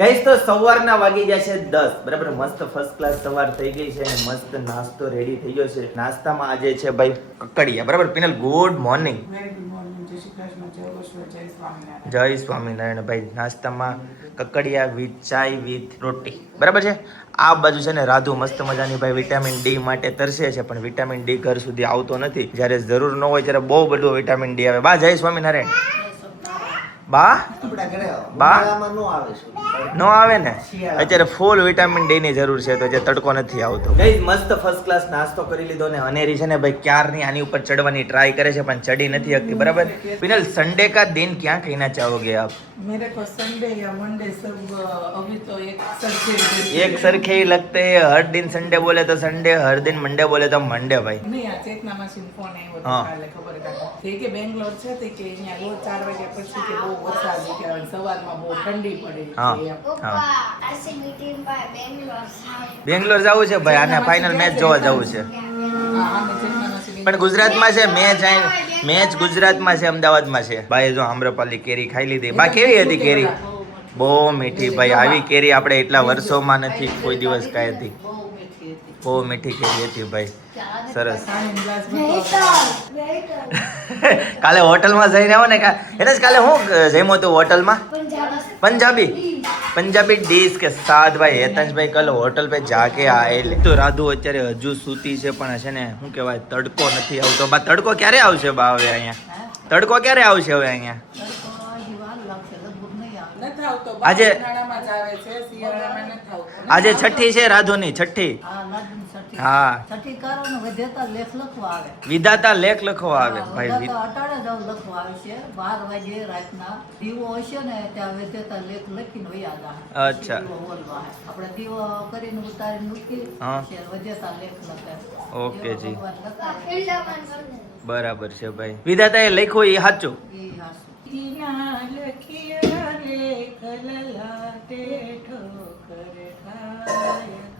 Guys તો સવારના વાગી ગયા છે 10 બરાબર. મસ્ત ફર્સ્ટ ક્લાસ સવાર થઈ ગઈ છે અને મસ્ત નાસ્તો રેડી થઈ ગયો છે. નાસ્તામાં આજે છે ભાઈ કકડિયા બરાબર. Penal good morning. જય સ્વામિનારાયણ ભાઈ. નાસ્તામાં કકડિયા વિથ ચાય વિથ રોટી બરાબર છે. આ બાજુ છે ને રાધુ મસ્ત મજાની ભાઈ વિટામિન ડી માટે તરસે છે, પણ વિટામિન ડી ઘર સુધી આવતો નથી. જ્યારે જરૂર ન હોય ત્યારે બહુ બધું વિટામિન ડી આવે. બા જય સ્વામિનારાયણ. બા નો આવે ને અત્યારે ફૂલ વિટામિન ડી ની જરૂર છે, તો જે તડકો નથી આવતો. ગાઈસ મસ્ત ફર્સ્ટ ક્લાસ નાસ્તો કરી લીધો ને અનેરી છે ને ભાઈ ક્યારની આની ઉપર ચડવાની ટ્રાય કરે છે પણ ચડી નથી શકતી બરાબર. પિનલ संडे का दिन क्या कहना चाहोगे आप? मेरे को संडे या मंडे सब अभी तो एक सरखे ही लगते हैं. हर दिन संडे बोले तो संडे, हर दिन मंडे बोले तो मंडे भाई. નહીં આ ચેતના મશીન ફોન આવ્યો તો હા. કાલે ખબર કાઢી કે બેંગ્લોર છે તે કે અહીંયા રોજ 4 વાગ્યા પછી કે બહુ વરસાદ છે કે સવારમાં બહુ ઠંડી પડે હા. છે એમ. બેંગ્લોર જવું છે ભાઈ, આને ફાઇનલ મેચ જોવા જવું છે. આને ચેતના મશીન પણ ગુજરાતમાં છે મેચ ગુજરાતમાં છે, અમદાવાદમાં છે. ભાઈ જો આમ્રપાલી કેરી ખાઈ લીધી. બા કેવી હતી કેરી? બહુ મીઠી ભાઈ. આવી કેરી આપણે એટલા વર્ષોમાં નથી કોઈ દિવસ ખાઈ હતી. બહુ મીઠી હતી. બહુ મીઠી કેરી હતી ભાઈ. સરસ. પાણીનો ગ્લાસ મૂકો. કાલે હોટલમાં જઈને આવો ને એને જ કાલે હું જમ્યો તું હોટલમાં? पंजाबी डिश के साथ भाई हेतंश भाई कल होटल पे जाके आए ले. तो राधु અત્યારે હજુ સૂતી છે પણ છે ને શું કહેવાય તડકો નથી આવતો. બા તડકો ક્યારે આવશે બા હવે અહીંયા? તડકો ક્યારે આવશે હવે અહીંયા? નથી આવતો. આજે- ઉનાળામાં જ આવે છે, શિયાળામાં નથી આવતો. આજે છઠ્ઠી છે રાધુની છઠ્ઠી. હા વિધાતા લેખ લખવા આવે ભાઈ. અચ્છા હા. ઓકે જી બરાબર છે ભાઈ. વિધાતા એ લખ્યું એ સાચું. ઈના લખિયા લેખ લલાટે ઠોકર ખાય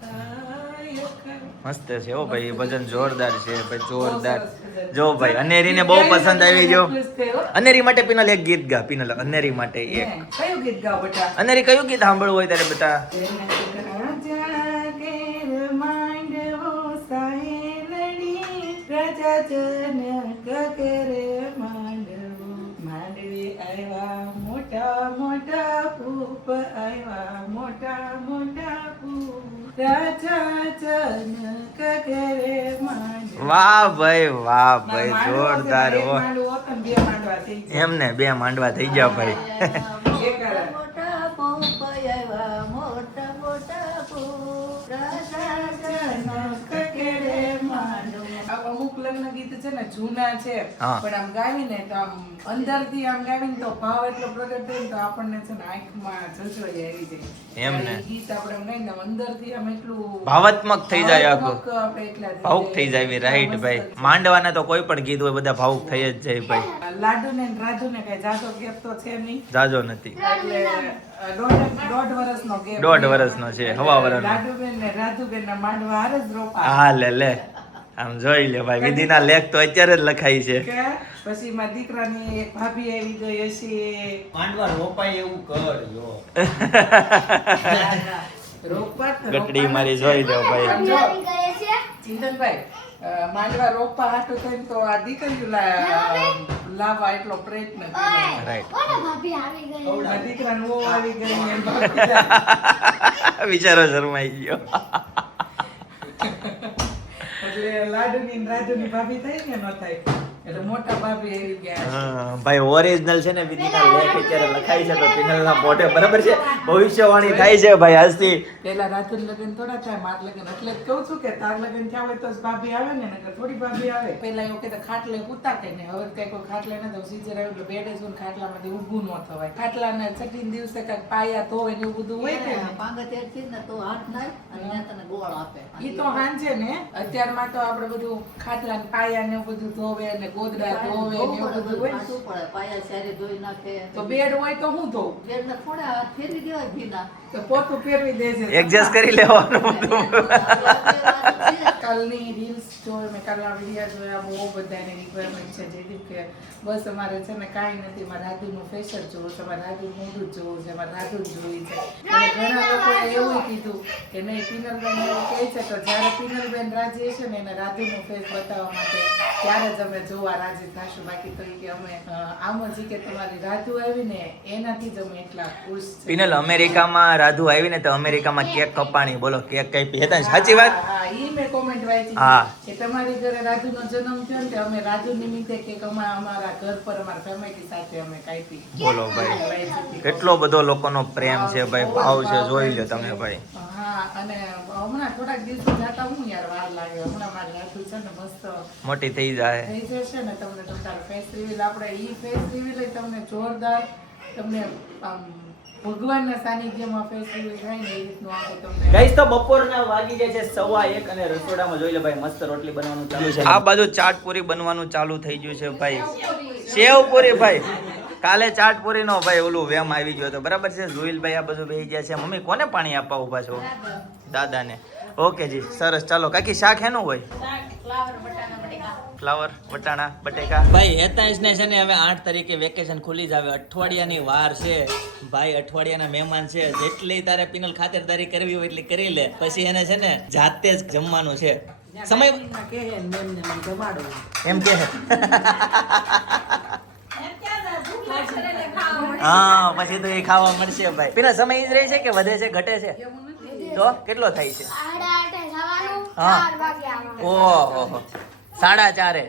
ખાય ખાય. મસ્ત છે હો ભાઈ. ભજન જોરદાર છે ભાઈ, જોરદાર. જો ભાઈ અનેરીને બહુ પસંદ આવી. જો અનેરી માટે પિનલ એક ગીત ગા. પિનલ અનેરી માટે એક કયું ગીત ગાવ બેટા? અનેરી કયું ગીત સાંભળવું હોય ત્યારે બેટા? રાજા કેર માંડવો સાહેલડી રાજા જનક કરે માંડવો માંડવી આવ્યા મોટા મોટા પૂપ આવ્યા મોટા મોટા પૂપ રાજા જનક કરે માંડવો. વાહ ભાઈ વાહ ભાઈ, જોરદાર હો. માંડવો હતો ને બે માંડવા થઈ ગયા. એમને બે માંડવા થઈ ગયા ભાઈ. અમુક લગ્ન ગીત છે ને જૂના છે હા. પણ આમ ગાવીને તો આમ અંદરથી આમ ગાવીને તો ભાવ એટલો પ્રગટ થાય ને તો આપણને છે ને આંખમાં જલજોઈ આવી જાય. એમ ને. એ ગીત આપણે આમ ગાઈને આમ અંદરથી આમ એટલું ભાવાત્મક થઈ જાય આખું. ભાવાત્મક આપણે એટલા થઈ ભાવુક થઈ જાય. રાઈટ ભાઈ. માંડવાના તો કોઈ પણ ગીત હોય બધા ભાવુક થઈ જ જાય ભાઈ. લાડુ ને રાધુ ને કઈ જાજો ગેપ તો છે નહીં જાજો નથી. એટલે દોઢ વર્ષનો ગેપ. 1.5 વર્ષનો છે, હવા વર્ષનો. લાડુબેન ને રાધુબેન ના માંડવા હારે જ રોપા. હા લે આમ જોઈ લે ભાઈ. વિધિના લેખ તો અત્યારે જ લખાય છે. કે પછી મારા દીકરાની એક ભાભી આવી ગઈ હશે. માંડવા રોપાય એવું કર જો. રોપવા તો ગટડી રોપવા મારી જ જોઈ છે. લો ભાઈ. જો, ચિંતનભાઈ માંડવા રોપવા હાટું થઈને તો આ દીકરીઓ લાવવા એટલો પ્રયત્ન કર્યો. રાઈટ. આ દીકરાને વહુ આવી ગઈ ને ભાભી વિચારો શરમાઈ ગયો. એટલે લાડુની ને રાજુની ભાભી થઈ કે ન થાય એટલે મોટા ભાભી આવી ગયા છે. હા, ભાઈ ઓરિજિનલ છે ને વિધિના લેખ અત્યારે લખાય છે તો પિનલના મોઢે બરાબર છે. ભવિષ્યવાણી થાય છે ભાઈ આજથી. પેલા રાધુન લગ્ન થોડા થાય, માર લગ્ન એટલે જ કહું છું કે તાર લગ્ન થયા હોય તો જ ભાભી આવે ને નકર થોડી ભાભી આવે. પેલા એવું કહેતા ખાટલે ઉતારતે ને હવે કઈ કોઈ ખાટલે ન તો સીઝર આવ્યું એટલે બેડે છું ને ખાટલામાંથી ઊભું ન થવાય. ખાટલાના છઠ્ઠી દિવસે કાંઈક પાયા ધોવે ને એવું બધું હોય કે ઈ તો હાંજે ને અત્યારમાં તો આપણે બધું ખાટલા ને પાયા ને એવું બધું ધોવે ને ગોદડા ધોવે ને એવું બધું હોય ને. તો બેડ હોય તો હું ધોઉં તો પોતું ફેરવી દેજે. એડજસ્ટ કરી લેવાનું. કાલ કાલની રીલ્સ જોઈ, મેં કાલના વિડીયો જોયા, બહુ બધાને રિક્વાયરમેન્ટ છે જેથી કે બસ અમારે છે ને કાંઈ નથી, મારે રાધુનું ફેશન જોવું છે, મારે રાધુનું મોઢું જોવું છે, મારે રાધુ જોવી છે. અને ઘણા લોકોએ એવું કીધું કે નહીં, પિનલબેન એવું કહે છે તો જ્યારે પિનલબેન રાજી હશે ને એને રાધુનું ફેસ બતાવવા માટે ત્યારે જ અમે જોવા રાજી થશું. બાકી તો ઈ કે અમે આમ જ ઈ કે તમારી રાધુ આવી ને એનાથી જ અમે એટલા ખુશ છે. પિનલ અમેરિકામાં રાધુ આવી ને તો અમેરિકામાં કેક કપાણી, બોલો કેક કાપી હતા ને? સાચી વાત? હા, ઈ મેં કોમેન્ટ વાંચી હા. કે તમારી ઘરે રાધુનો જન્મ થયો ને તે અમે રાધુ નિમિત્તે કે અમારા ઘર પર અમારા ફેમિલી સાથે અમે કાપી. બોલો ભાઈ, કેટલો બધો લોકોનો પ્રેમ છે ભાઈ, ભાવ છે, જોઈ લો તમે ભાઈ. હા, અને હમણાં થોડાક દિવસો જાતા હું યાર વાર લાગે. હમણાં મારી રાધુ છે ને મસ્ત મોટી થઈ જાય. થઈ જશે ને તમને તમારા ફેસ રિવીલ આપણે ઈ ફેસ રિવીલ તમને જોરદાર તમને આમ ભગવાનના સાનિધ્યમાં ફેસ રિવીલ થાય ને એ રીતનું આપે તમને. ગાઈસ તો બપોરના વાગી જાય છે 1:15 અને રસોડામાં જોઈ લે ભાઈ મસ્ત રોટલી બનાવવાનું ચાલુ છે. આ બાજુ ચાટ પૂરી બનવાનું ચાલુ થઈ ગયું છે ભાઈ. સેવ પૂરી ભાઈ, કાલે ચાટ પૂરી નો ભાઈ ઓલું વેમ આવી ગયો હતો, બરાબર છે. જોઈલભાઈ આ બધું બેસી ગયા છે. મમ્મી કોને પાણી આપવા ઉભા છો? દાદાને. ઓકે જી, સરસ. ચાલો કાકી, શાક એનું હોય? ફ્લાવર વટાણા બટેકા. ભાઈ હેતાંશ ને છે ને હવે 8 તારીખે વેકેશન ખુલી જ આવે, અઠવાડિયાની વાર છે ભાઈ, અઠવાડિયાના મહેમાન છે. જેટલી તારે પિનલ ખાતરદારી કરવી હોય એટલી કરી લે, પછી એને છે ને જાતે જ જમવાનું છે. સમય કે હે ને એમને મને જમાડો. એમ કે હા, પછી તો એ ખાવા મળશે ભાઈ. પેલા સમય જ રહે છે કે વધે છે ઘટે છે? તો કેટલો થાય છે? હા. ઓહો, 4:30.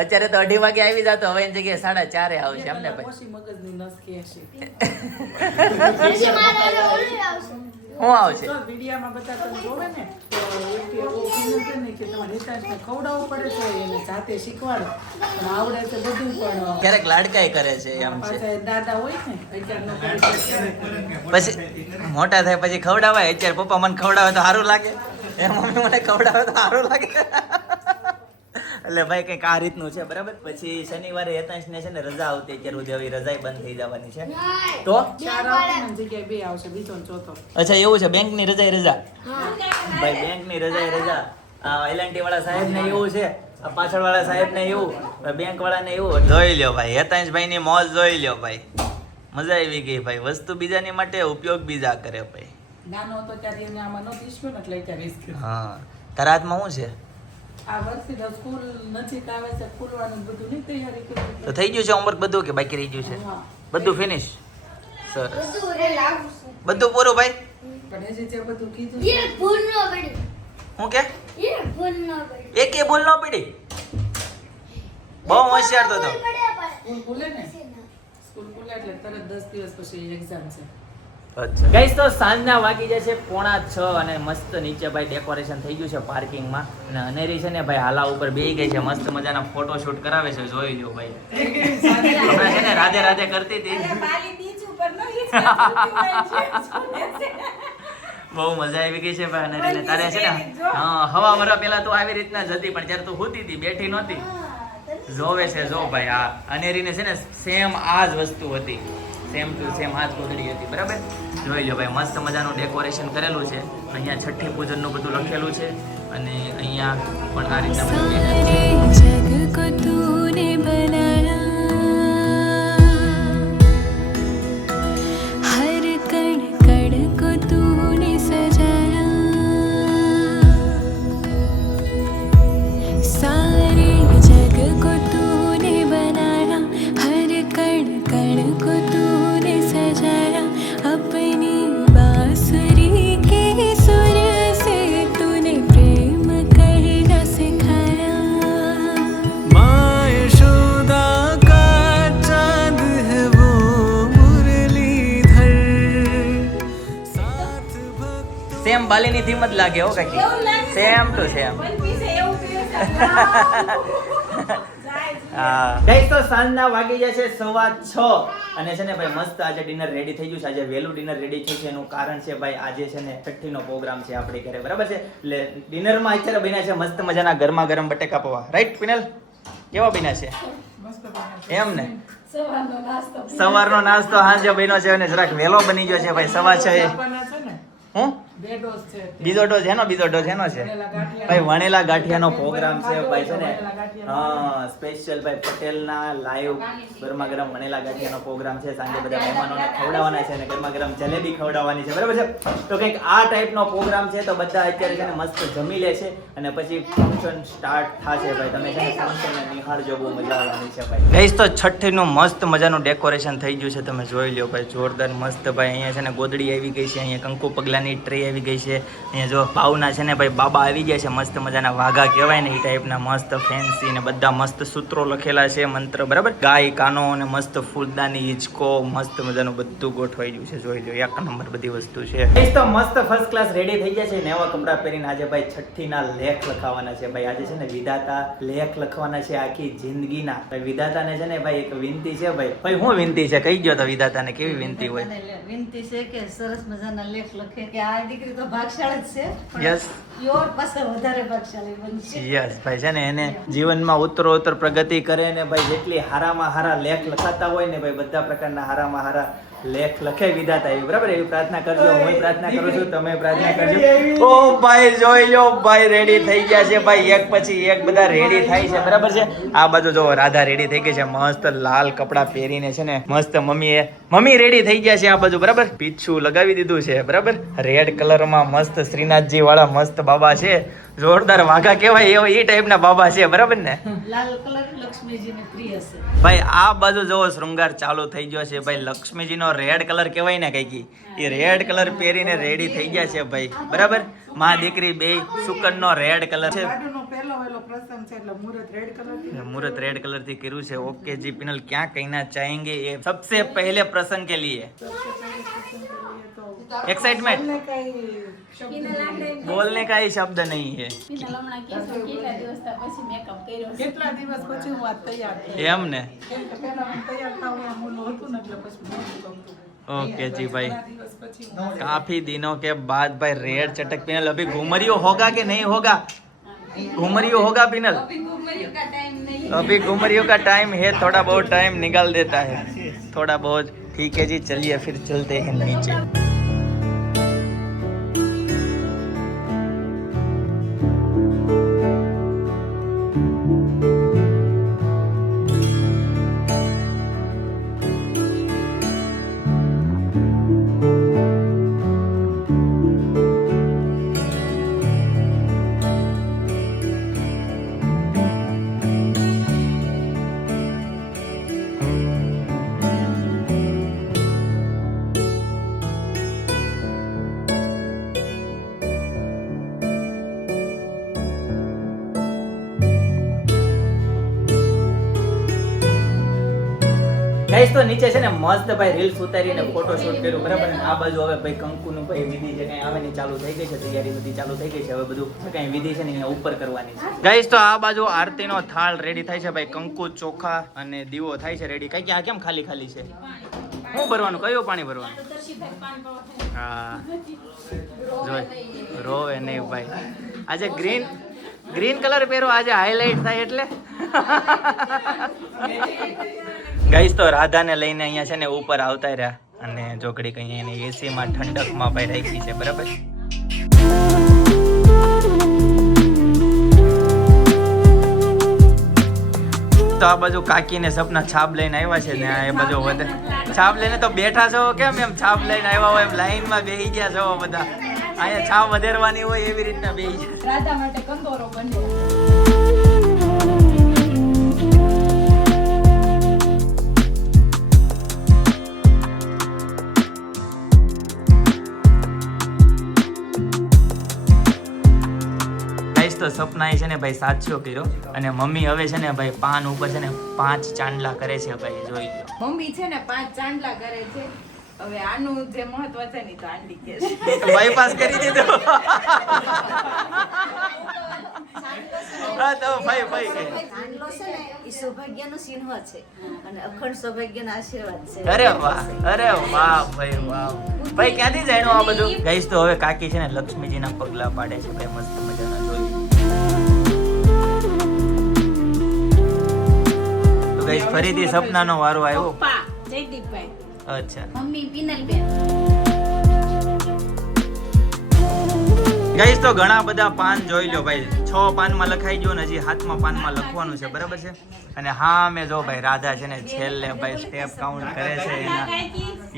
અત્યારે તો 2:30 વાગે આવી જાતો, હવે એની જગ્યાએ 4:30 આવશે એમને ભાઈ. ઓછી મગજની નસ કે છે. શું આવશે? તો વિડીયોમાં બધા તમે જોવે ને તો એક એવો ફીલ છે ને કે તમારે હિતાશને ખવડાવવું પડે તો એને જાતે શીખવાડો, પણ આવડે તો બધું. પણ ક્યારેક લાડકાઈ કરે છે એમ છે. પાછા દાદા હોય ને અત્યારનો કરી પછી મોટા થાય પછી ખવડાવાય. અત્યારે પપ્પા મને ખવડાવે તો સારું લાગે, એ મમ્મી મને ખવડાવે તો સારું લાગે. એટલે ભાઈ કંઈક આ રીતનું છે, બરાબર. પછી શનિવારે હેતાંશને છે ને રજા આવતી, અત્યારે સુધી હવે રજા બંધ થઈ જવાની છે. તો 4 આવશે ને જગ્યાએ 2 આવશે, બીજો ને ચોથો. અચ્છા એવું છે? બેંકની રજા રજા ભાઈ, બેંકની રજા રજા. આ એલએનટી વાળા સાહેબ ને એવું છે, આ પાછળ વાળા સાહેબ ને એવું, બેંક વાળા ને એવું. જોઈ લ્યો ભાઈ, હેતાંશભાઈ ની મોજ જોઈ લ્યો ભાઈ. મજા આવી ગઈ ભાઈ. વસ્તુ બીજાની માટે, ઉપયોગ બીજા કરે ભાઈ. નાનો હતો ત્યારે એને આમાં નહોતું ઈચ્છ્યું ને એટલે અત્યારે ઈચ્છ્યું. હા, તારા હાથમાં શું છે? આ વર્ષથી તો સ્કૂલ નજીક આવે છે, ખુલવાનું બધું ની તૈયારી કરી. તો થઈ ગયું છે હોમવર્ક બધું કે બાકી રહી ગયું છે? હા. બધું ફિનિશ? સરસ, બધું પૂરું ભાઈ. પણ હજી જે બધું કીધું ये भूल ना पड़ी, હું કે ये भूल ना पड़ी, એકે ભૂલ ન પડી? બહુ હોશિયાર તો સ્કૂલ ખુલે ને, સ્કૂલ ખુલે એટલે તરત 10 દિવસ પછી એક્ઝામ છે. અચ્છા. ગાઈસ તો સાંજના વાગી જાય છે 5:45 અને મસ્ત નીચે ભાઈ ડેકોરેશન થઈ ગયું છે પાર્કિંગમાં. અને અનેરી છે ને ભાઈ હાલા ઉપર બેહી ગઈ છે, મસ્ત મજાના ફોટો શૂટ કરાવે છે. જોઈ લ્યો ભાઈ, હમણાં છે ને રાધે રાધે કરતી હતી. બહુ મજા આવી ગઈ છે ભાઈ અનેરીને. તારે છે ને હા, હવા વરા પેલા તો આવી રીતના જ હતી, પણ જ્યારે તું હોતી હતી બેઠી નહોતી. જોવે છે જો ભાઈ, આ અનેરીને છે ને સેમ આ જ વસ્તુ હતી, સેમ ટુ સેમ આ જ કોથળી હતી, બરાબર. જોઈ લો ભાઈ, મસ્ત મજાનું ડેકોરેશન કરેલું છે. અહીંયા છઠ્ઠી પૂજનનું બધું લખેલું છે, અને અહીંયા પણ આ રીતના બધું जग को तूने बनाया, हर कण कण को तूने सजाया, सारे जग को तूने बनाया, हर कण कण को तूने सजाया, अपनी बांसुरी के सुर से तूने प्रेम करना सिखाया, माँ यशोदा का चांद है वो मुरलीधर, साथ भक्त સેમ બાલીની થીમ જ લાગે હો કાકી, સેમ ટુ સેમ. હા ગાઈસ તો સાંજના વાગી જાય છે 6:15 અને છે ને ભાઈ મસ્ત આજે ડિનર રેડી થઈ ગયું છે. આજે વહેલું ડિનર રેડી થયું છે, એનું કારણ છે ભાઈ આજે છે ને છઠ્ઠીનો પ્રોગ્રામ છે આપણે ઘરે, બરાબર છે. એટલે ડિનરમાં અત્યારે બન્યા છે મસ્ત મજાના ગરમા ગરમ બટેકા પૌવા. Right penal? કેવા બન્યા છે? મસ્ત બને છે. એમ ને, સવારનો નાસ્તો સાંજે બન્યો છે અને જરાક વહેલો બની ગયો છે ભાઈ, 6:15. આપવાના છે ને હું 2 ડોઝ છે અત્યારે. બીજો ડોઝ એનો છે વણેલા ગાંઠિયા. ભાઈ વણેલા ગાંઠિયાનો પ્રોગ્રામ છે ખાધો ભાઈ છે ને વણેલા ગાંઠિયાનો. હા સ્પેશિયલ ભાઈ પટેલના લાઈવ ગરમા ગરમ વણેલા ગાંઠિયાનો પ્રોગ્રામ છે. સાંજે બધા મહેમાનોને ખવડાવવાના છે અને ગરમા ગરમ જલેબી ખવડાવવાની છે, બરાબર છે. તો કંઈક આ ટાઈપનો પ્રોગ્રામ છે. તો બધા અત્યારે છે ને મસ્ત જમી લે છે અને પછી ફંક્શન સ્ટાર્ટ થશે ભાઈ. તમે છે ને ફંક્શનને નિહાળજો, બહુ મજા આવવાની છે ભાઈ. ગઈસ તો છઠ્ઠીનું મસ્ત મજાનું ડેકોરેશન થઈ ગયું છે, તમે જોઈ લો ભાઈ, જોરદાર મસ્ત ભાઈ. અહીંયા છે ને ગોદડી આવી ગઈ છે, અહીંયા કંકુ પગલાની ટ્રે આવી ગઈ છે, અહીંયા જો ભાવના છે ને ભાઈ બાબા આવી ગયા છે, મસ્ત મજાના વાઘા કહેવાય ને એ ટાઈપના મસ્ત ફેન્સી ને બધા મસ્ત સૂત્રો લખેલા છે, મંત્ર, બરાબર. ગાય કાનો અને મસ્ત ફૂલદાની હિંચકો મસ્ત મજાનું બધું ગોઠવાઈ ગયું છે, જોઈ લો એક નંબર બધી વસ્તુ છે. ગઈસ તો મસ્ત ફર્સ્ટ ક્લાસ રેડી થઈ ગયા છે, નવા કપડાં પહેરીને. આજે ભાઈ છઠ્ઠીના લેખ લખાવાના છે ભાઈ. આજે છે ને વિધાતા લેખ લખવાના છે આખી જિંદગીના. ભાઈ વિધાતાને છે ને ભાઈ એક વિનંતી છે ભાઈ. ભાઈ શું વિનંતી છે, કહી ગયો તો વિધાતાને કેવી વિનંતી હોય? વિનંતી છે કે સરસ મજાના લેખ લખે કે આ દીકરી તો ભાગશાળી જ છે, પણ યસ યોર પાસે વધારે ભાગશાળી બનશે. યસ ભાઈ છે ને એને જીવનમાં ઉત્તરોત્તર પ્રગતિ કરે ને ભાઈ જેટલી હારામાં હારા લેખ લખાતા હોય ને ભાઈ બધા પ્રકારના હારામાં હારા લેખ લખે વિધાતા એવી, બરાબર. એવી પ્રાર્થના કરજો, હું પ્રાર્થના કરું છું, તમે પ્રાર્થના કરજો. ઓ ભાઈ જોઈ લો ભાઈ, રેડી થઈ ગયા છે ભાઈ, એક પછી એક બધા રેડી થાય છે, બરાબર છે. આ બાજુ જો રાધા રેડી થઈ ગઈ છે, મસ્ત લાલ કપડાં પહેરીને છે ને મસ્ત. મમ્મી રેડી થઈ ગયા છે આ બાજુ, બરાબર. પીછું લગાવી દીધું છે, બરાબર. રેડ કલરમાં મસ્ત શ્રીનાથજી વાળા મસ્ત બાબા છે, જોરદાર વાઘા કહેવાય એવા એ ટાઈપના બાબા છે, બરાબર ને. લાલ કલર લક્ષ્મીજીને પ્રિય છે. ભાઈ આ બાજુ જોવો શૃંગાર ચાલુ થઈ ગયો છે ભાઈ. લક્ષ્મીજીનો રેડ કલર કહેવાય ને કઈકી, એ રેડ કલર પહેરીને રેડી થઈ ગયા છે ભાઈ, બરાબર. માં દીકરી બે સુકનનો રેડ કલર છે. લાડુનો પહેલો વહેલો પ્રસંગ છે એટલે મુહૂર્ત રેડ કલરથી. मुहूर्त रेड कलर થી કર્યું છે. ओके जी पिनल क्या कहना चाहेंगे ये सबसे पहले प्रसंग के लिए? एक्साइटमेंट बोलने का ही शब्द नहीं है. કેટલા દિવસ પછી હું આ તૈયાર થઈ. એમ ને. કેમ કે પહેલા હું તૈયાર થાઉં એમ ઓલું હતું ને એટલે પછી નહોતું ગમતું. ओके जी भाई, કેટલા દિવસ પછી હું काफी दिनों के बाद भाई रेड चटक पिनल. अभी घुमरियो होगा कि नहीं होगा? घुमरियो होगा पिनल? अभी घुमरियो का टाइम है, थोड़ा बहुत टाइम निकाल देता है, थोड़ा बहुत. ठीक है जी, चलिए फिर चलते हैं नीचे. ગાઈસ તો નીચે છે ને મસ્ત ભાઈ રીલ્સ ઉતારીને ફોટોશૂટ કર્યું, બરાબર. આ બાજુ હવે ભાઈ કંકુનું ભાઈ વિધિ જે કઈ આવે ને ચાલુ થઈ ગઈ છે, તૈયારી બધી ચાલુ થઈ ગઈ છે. હવે બધું કઈ વિધિ છે ને અહીંયા ઉપર કરવાની છે. ગાઈસ તો આ બાજુ આરતીનો થાળ રેડી થાય છે ભાઈ. કંકુ ચોખા અને દીવો થાય છે રેડી. કઈ આ કેમ ખાલી ખાલી છે? શું ભરવાનું, કયું પાણી ભરવાનું? હા જોઈ રોવે નહીં ભાઈ. આજે ગ્રીન કલર પહેરો, આજે હાઈલાઈટ થાય એટલે. ગાઈસ તો રાધાને લઈને અહીંયા છે ને ઉપર આવતા રહ્યા અને જોકડી કઈ એને એસી માં ઠંડકમાં ભાઈ રાખી છે, બરાબર. તો આ બાજુ કાકી ને સપના છાપ લઈને આવ્યા છે ને એ બાજુ છાપ લઈને તો બેઠા છો કેમ? એમ છાપ લઈને આવ્યા હોય એમ લાઈનમાં બેસી ગયા છો બધા. અહીંયા છાપ વધેરવાની હોય એવી રીતના બેસી ગયા. રાધા માટે કંદોરો બન્યો. તો સપનાએ છે ને ભાઈ સાચો કર્યો અને મમ્મી હવે છે ને ભાઈ પાન ઉપર છે ને 5 ચાંદલા કરે છે ભાઈ, જોઈ લો. મમ્મી છે ને 5 ચાંદલા કરે છે. હવે આનું જે મહત્વ છે ને તો આંટી કે છે. બાયપાસ કરી દીધું. હા તો ભાઈ કે ચાંદલો છે ને એ સૌભાગ્યનું ચિહ્ન છે અને અખંડ સૌભાગ્યના આશીર્વાદ છે. અરે વાહ ભાઈ વાહ. ભાઈ ક્યાંથી જાણ્યું આ બધું? ગાઈસ તો હવે કાકી છે ને લક્ષ્મીજીના પગલા પાડે છે ભાઈ, મસ્ત મજાના, જોઈ. તો ગાઈસ ફરીથી સપનાનો વારો આવ્યો. પપ્પા જયદીપભાઈ, અચ્છા મમ્મી પિનલબેન. ગાઈસ તો ઘણા બધા પાન જોઈ લો ભાઈ, 6 પાનમાં લખાઈ ગયું ને હજી 7મા પાનમાં લખવાનું છે, બરાબર છે. અને હા મેં જો ભાઈ રાધા છે ને છેલ્લે ભાઈ સ્ટેપ કાઉન્ટ કરે છે એના,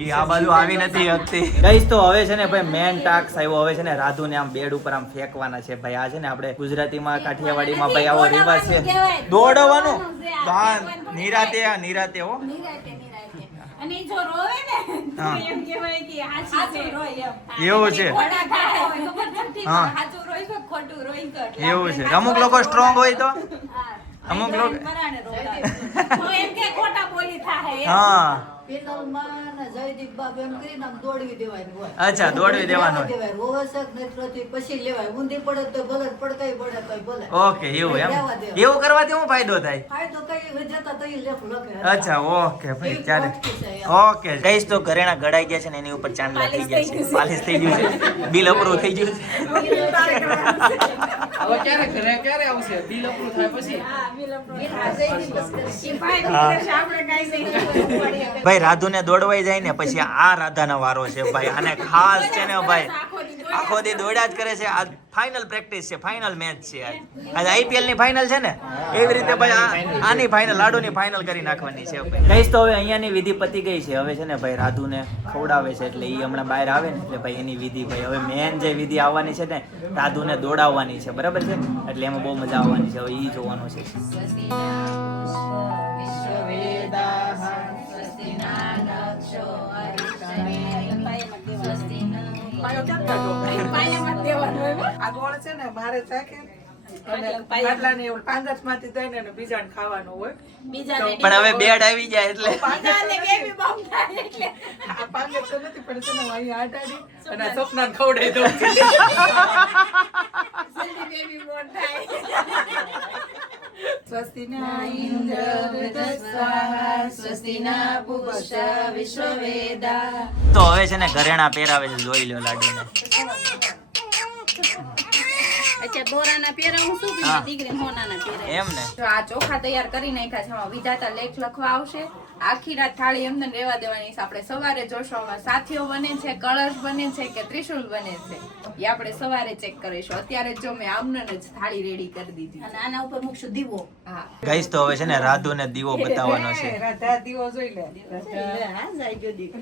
ઈ આ બાજુ આવી નથી શકતી. ગાઈસ તો હવે છે ને ભાઈ મેન ટાસ્ક આવ્યો, હવે છે ને રાધુને આમ બેડ ઉપર આમ ફેંકવાના છે ભાઈ. આ છે ને આપણે ગુજરાતીમાં કાઠિયાવાડીમાં ભાઈ આવો રિવાજ છે દોડવાનું. નિરાતે હો. અને જો રોવે ને તો હા. એમ કહેવાય કે હાચું રોય એમ. એવું છે. ખોટા ખાય હોય ખબર નથી, હા. હાચું રોય છે ખોટું રોય છે એટલે એવું છે. આપણે અમુક લોકો સ્ટ્રોંગ હોય તો અમુક લોકો મરાણે રોવડાવે. તો એમ કે ખોટા બોલી થાય એમ. હા પેનલમાં ને જયદીપ બાબુ એમ કરીને આમ દોડવી દેવાની હોય. અચ્છા, દોડવી દેવાનું હોય. દેવાય. રોવે છે કે નથી પછી લેવાય. ઊંધી પડે તો ભલે, પડકાઈ પડે તોય ભલે. ઓકે એવું એમ. લેવા દેવા. એવું કરવાથી શું ફાયદો થાય? ફાયદો કઈ જતા તો ઈ લેખ લખે. અચ્છા ઓકે ભાઈ એવી ચાલે. વસ્તુ છે એમ. ઓકે ગાઈસ તો ઘરેણા ઘડાઈ ગયા છે ને એની ઉપર ચાંદલા થઈ ગયા છે, પાલિશ થઈ ગયું છે, બિલ અપ્રૂવ થઈ ગયું છે. હવે ક્યારે આવશે બિલ અપ્રૂવ થાય પછી? ઈ ભાઈ વિદેશ આપણે કાંઈ નહીં પડીએ. ભાઈ રાધુને દોડવાઈ જાય ને પછી આ રાધાનો વારો છે ભાઈ. આને ખાસ છે ને ભાઈ આખો દી દોડ્યા જ કરે છે. આ ફાઇનલ પ્રેક્ટિસ છે, ફાઇનલ મેચ છે આજ. આજે આઈપીએલ ની ફાઇનલ છે ને એવી રીતે ભાઈ આની ફાઇનલ, લાડુની ફાઇનલ કરી નાખવાની છે ભાઈ. ગાઈસ તો હવે અહીંયાની વિધિ પતી ગઈ છે. હવે છે ને ભાઈ રાધુને ખવડાવે છે એટલે ઈ હમણાં બહાર આવે ને એટલે ભાઈ એની વિધિ ભાઈ હવે મેન જે વિધિ આવવાની છે ને રાધુને દોડાવવાની છે, બરાબર છે. એટલે એમાં બહુ મજા આવવાની છે. હવે ઈ જોવાનું છે. પાયો ક્યાં કાઢો? પાયામાં જ દેવાનું હોય હો. આ ગોળ છે ને મારે ચાખે અને પાટલાને એવું પાંગસમાંથી થઈને અને બીજાને ખાવાનું હોય. બીજાને પણ હવે બેડ આવી જાય એટલે બીજાને બેબી બમ થાય એટલે આ પાંગસ તો નથી પણ છે ને હું અહીંયા આટાડી અને આ સપનાને ખવડાવી દઉં છું. જલ્દી બેબી બોર્ન થાય. સ્વસ્તિ ના ઇન્દ્ર વૃદ્ધસ્વાહા સ્વસ્તિ ના પૂષા વિશ્વવેદા. તો હવે છે ને ઘરેણા પહેરાવે છે, જોઈ લો લાડુને. અચ્છા દોરાના પહેરાવું શું કે હા. દીકરી મોનાના પહેરાય. એમ ને જો આ ચોખા તૈયાર કરી નાખ્યા છે, આમાં વિધાતા લેખ લખવા આવશે. આખી રાત થાળી એમને રહેવા દેવાની છે. આપણે સવારે જોશું આમાં સાથીઓ બને છે, કળશ બને છે કે ત્રિશુલ બને છે, એ આપણે સવારે ચેક કરીશું. અત્યારે જો મેં આમને જ થાળી રેડી કરી દીધી અને આના ઉપર મૂકશું દીવો. હા. ગાઈસ તો હવે છે ને રાધુને દીવો બતાવવાનો છે. રાધા દીવો જોઈ લે. હા જાય ગયો દીકરો.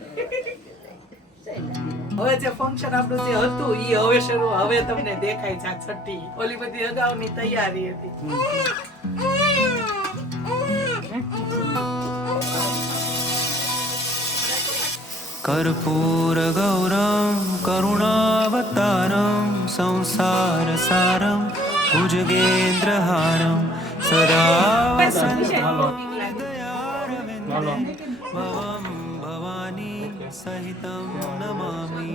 હવે જે ફંક્શન આપણું જે હતું ઈ હવે શરૂ, હવે તમને દેખાય છે આ છઠ્ઠી. ઓલી બધી અગાઉની તૈયારી હતી. कर्पूरगौरं करुणावतारं संसारसारं भुजगेन्द्रहारं सदा वसन्तहृदयारविन्दे भवं भवानी सहितं नमामि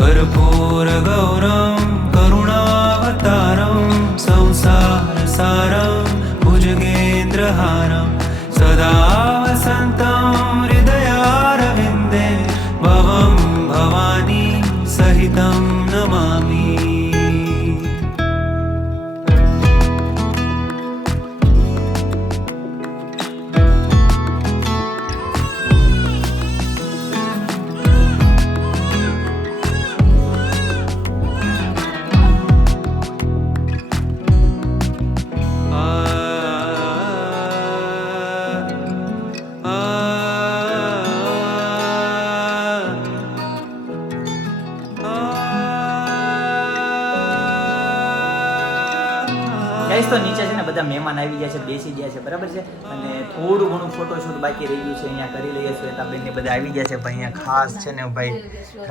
कर्पूरगौरं करुणावतारं संसारसारं भुजगेन्द्रहारं सदा वसन्तं हृदयारविन्दे भवं भवानी सहितं नमामि ગાઈસ તો નીચે છે ને બધા મહેમાન આવી ગયા છે, બેસી ગયા છે, બરાબર છે. અને થોડું ઘણું ફોટોશૂટ બાકી રહી ગયું છે, અહીંયા કરી લઈએ. શ્વેતાબેન ને બધા આવી ગયા છે ભાઈ. અહીંયા ખાસ છે ને ભાઈ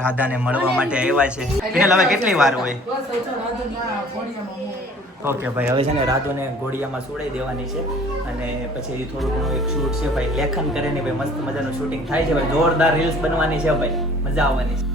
રાધાને મળવા માટે આવ્યા છે. ફિનલ હવે કેટલી વાર હોય? બસ હવે તો રાધુના ઘોડિયામાં હું ઓકે ભાઈ હવે છે ને રાધુને ઘોડિયામાં સુડાઈ દેવાની છે અને પછી થોડું ઘણું એક શૂટ છે ભાઈ, લેખન કરે ને ભાઈ મસ્ત મજાનું શૂટિંગ થાય છે ભાઈ. જોરદાર રીલ્સ બનવાની છે ભાઈ, મજા આવવાની છે.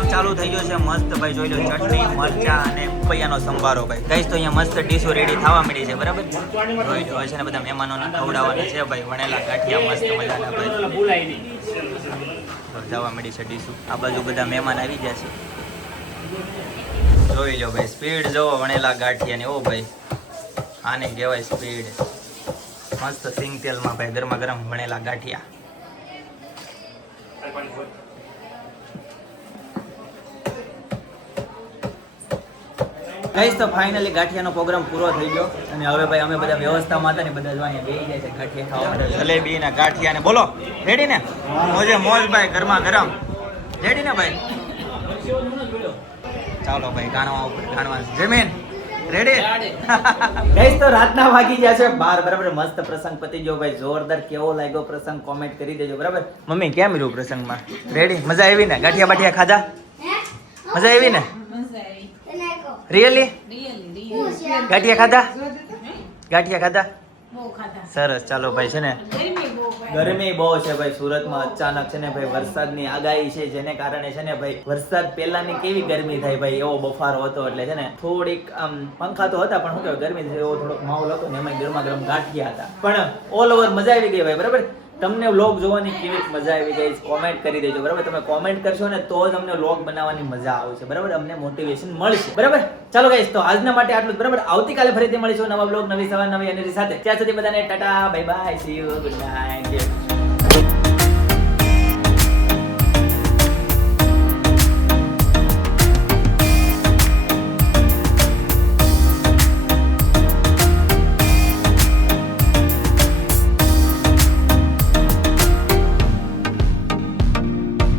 પ્રોગ્રામ ચાલુ થઈ ગયો છે મસ્ત ભાઈ જોઈ લો ચટણી મરચા અને પપૈયાનો સંભારો ભાઈ ગાઈસ તો અહીંયા મસ્ત ડીશો રેડી થવા મળી છે બરાબર જોઈ લો હવે છે ને બધા મહેમાનોને ખવડાવવાના છે ભાઈ વણેલા ગાંઠિયા મસ્ત મજાના ભાઈ જવા મળી છે ડીશો આ બાજુ બધા મહેમાન આવી ગયા છે જોઈ લો ભાઈ સ્પીડ જોવો વણેલા ગાંઠિયા ને ઓ ભાઈ આને કહેવાય સ્પીડ મસ્ત સિંગ તેલમાં ભાઈ ગરમા ગરમ વણેલા ગાંઠિયા ગાઈસ તો ફાઇનલી ગાંઠિયાનો પ્રોગ્રામ પૂરો થઈ ગયો અને હવે ભાઈ અમે બધા વ્યવસ્થામાં હતા ને બધા જો અહીંયા બેસી જાય છે ગાંઠિયા ખાવા માટે જલેબી ને ગાંઠિયા ને બોલો રેડી ને મોજે મોજ ભાઈ ગરમા ગરમ રેડી ને ભાઈ ચાલો ભાઈ ગાણવા જમીન રેડી ગાઈસ તો રાતના વાગી ગયા છે 12 બરાબર મસ્ત પ્રસંગ પતી ગયો ભાઈ જોરદાર કેવો લાગ્યો પ્રસંગ કોમેન્ટ કરી દેજો બરાબર મમ્મી કેમ રહ્યું પ્રસંગમાં રેડી મજા આવી ને ગાંઠિયા બાઠિયા ખાધા મજા આવી ને રિયલી ગાંઠિયા ખાધા બહુ ખાધા સરસ ચાલો ભાઈ છે ને ગરમી બહુ છે ભાઈ સુરતમાં અચાનક છે ને ભાઈ વરસાદની આગાહી છે જેને કારણે છે ને ભાઈ વરસાદ પહેલાની કેવી ગરમી થાય ભાઈ એવો બફારો હતો એટલે છે ને થોડીક આમ પંખા તો હતા પણ શું કહેવાય ગરમી થાય એવો થોડોક માહોલ હતો ને એમાં ગરમા ગરમ ગાંઠિયા હતા પણ ઓલ ઓવર મજા આવી ગઈ ભાઈ બરાબર તમને વ્લોગ જોવાની કેવી મજા આવી ગઈ કોમેન્ટ કરી દેજો બરાબર તમે કોમેન્ટ કરશો ને તો જ અમને વ્લોગ બનાવવાની મજા આવશે બરાબર અમને મોટિવેશન મળશે બરાબર ચાલો ગાઈસ તો આજના માટે આટલું જ બરાબર આવતીકાલે ફરીથી મળીશું નવા વ્લોગ નવી સવાર નવી એનર્જી સાથે ત્યાં સુધી બધાને Tata bye bye see you good night